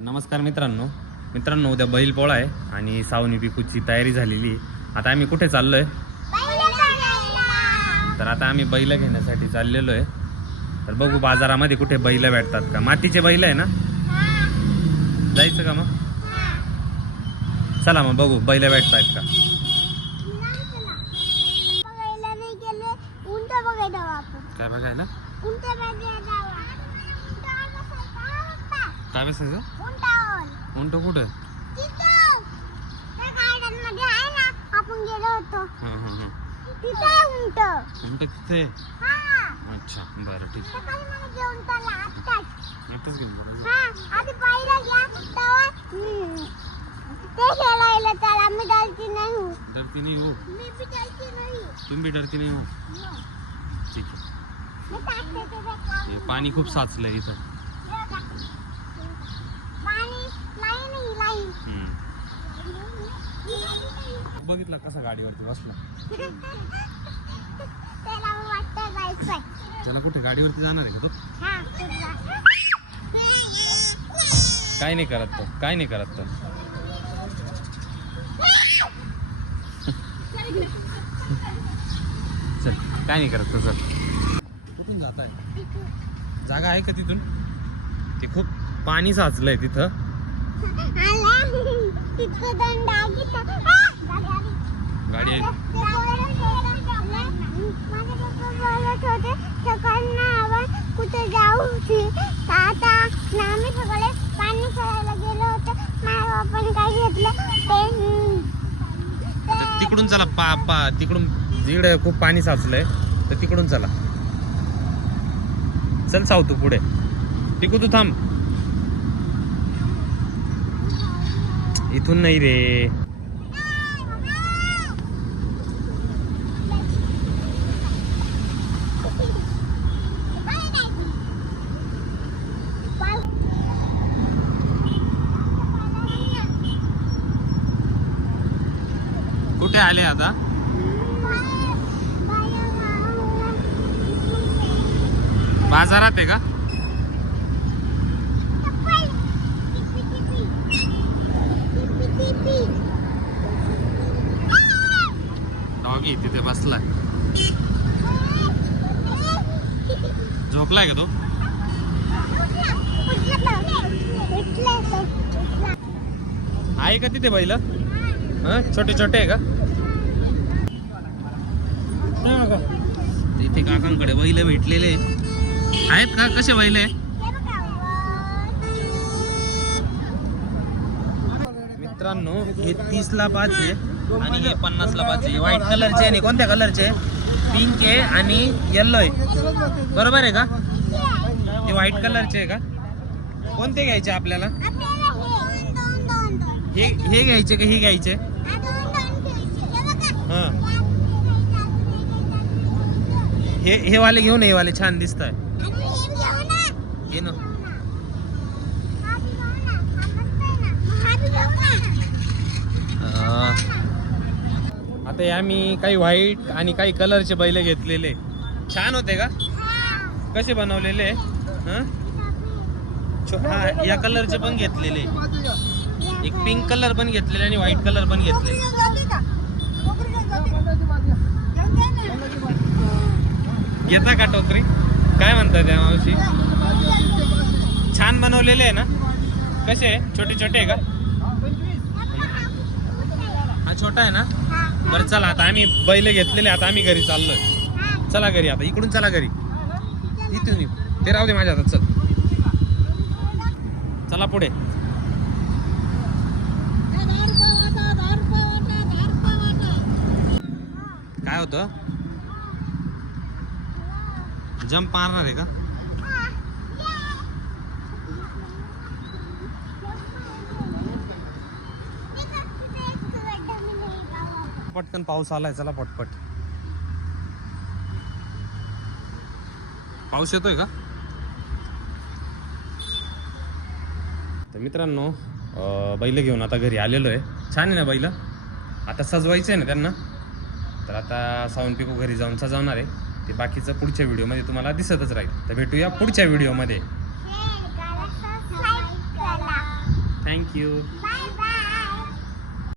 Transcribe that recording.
नमस्कार मित्रांनो. मित्रांनो उद्या बैल पोळा आहे आणि सावनी पिकूची तयारी झालेली आहे. आता आम्ही कुठे चाललो आहे तर आता आम्ही बैल घेण्यासाठी चाललेलो आहे. तर बघू बाजारामध्ये कुठे बैल भेटतात का? मातीचे बैल आहे ना? जायचं का मग? चला मग बघू बैल भेटतायत का? काय बघायला? काय बसायचं उंट कुठं? हां हां हां. आहे उंट. तिथे? आहे? हा. अच्छा बरं ठीक आताच घेऊन बघायचं हा डरती नाही. हूँ. हो तुम्ही डरती नाही हो. No. ठीक आहे. हे पाणी खूप साचलंय इथं हे बघा. पाणी लाईन आहे, लाईन. हम्म. बघितला कसा गाडीवरती बसला? त्याला वाटतं जायचंय. त्याला कुठे? गाडीवरती जाणार आहे का तो? हा काय नाही करत तो. काय नाही करत तो. चल काय नाही करत तो चल. कुठून जात आहे जागा आहे का तिथून? ते खूप पाणी साचलंय तिथं. आला. तिथं दंड आ! गाडी आली. कुठे जाऊ की आता आम्ही सगळे पाणी खेळायला गेलो होतो माझ्या पप्पाने काय घेतलं ते- तिकडून चला पा पा तिकडून जिकडे खूप पाणी साचलंय तर तिकडून चला. चल साव तू पुढे. टिकू तू थांब. इथून नाही रे. कुठे आले आता? बाजारात आहे का? डॉगी तिथे बसलाय. झोपलाय का तो? आहे का तिथे बैल? हा? छोटे छोटे आहे का? काकांकडे बैल भेटलेले आहेत. का? कसे बैल मित्रांनो हे तीस ला पाच आहे आणि हे पन्नास ला पाच आहे. व्हाईट कलरचे आणि कोणत्या कलरचे पिंक आहे आणि येल्लो आहे. बरोबर आहे का? ते व्हाईट कलरचे आहे का? कोणते घ्यायचे आपल्याला? हे हे घ्यायचे का? हे घ्यायचे? हा. हे हे वाले घेऊन हे वाले छान दिसत आहे ये ना. आता हे आम्ही काही व्हाईट आणि काही कलरचे बैल घेतलेले. छान होते का? कसे बनवलेले? हा? या कलरचे पण घेतलेले. एक पिंक कलर पण घेतलेले आणि व्हाईट कलर पण घेतलेले. घेता का टोकरी? काय म्हणतात त्या मावशी? छान बनवलेले आहे ना? कसे आहे? छोटे छोटे आहे का? हा छोटा आहे ना? बरं चला आता आम्ही बैल घेतलेले आता आम्ही घरी चाललोय. चला घरी आता इकडून चला घरी. इथून ते राहू दे माझ्या हातात चल. चला पुढे. काय होतं? जम्प मारणार आहे का? पटकन पाऊस आलाय चला पटपट. पाऊस येतोय का? तर मित्रांनो बैल घेऊन आता घरी आलेलो आहे. छान आहे ना बैल? आता सजवायचं आहे ना त्यांना? तर आता साऊंड पिको घरी जाऊन सजवणार आहे. ते बाकीचं पुढच्या व्हिडिओमध्ये तुम्हाला दिसतच राहील. तर भेटूया पुढच्या व्हिडिओमध्ये. थँक्यू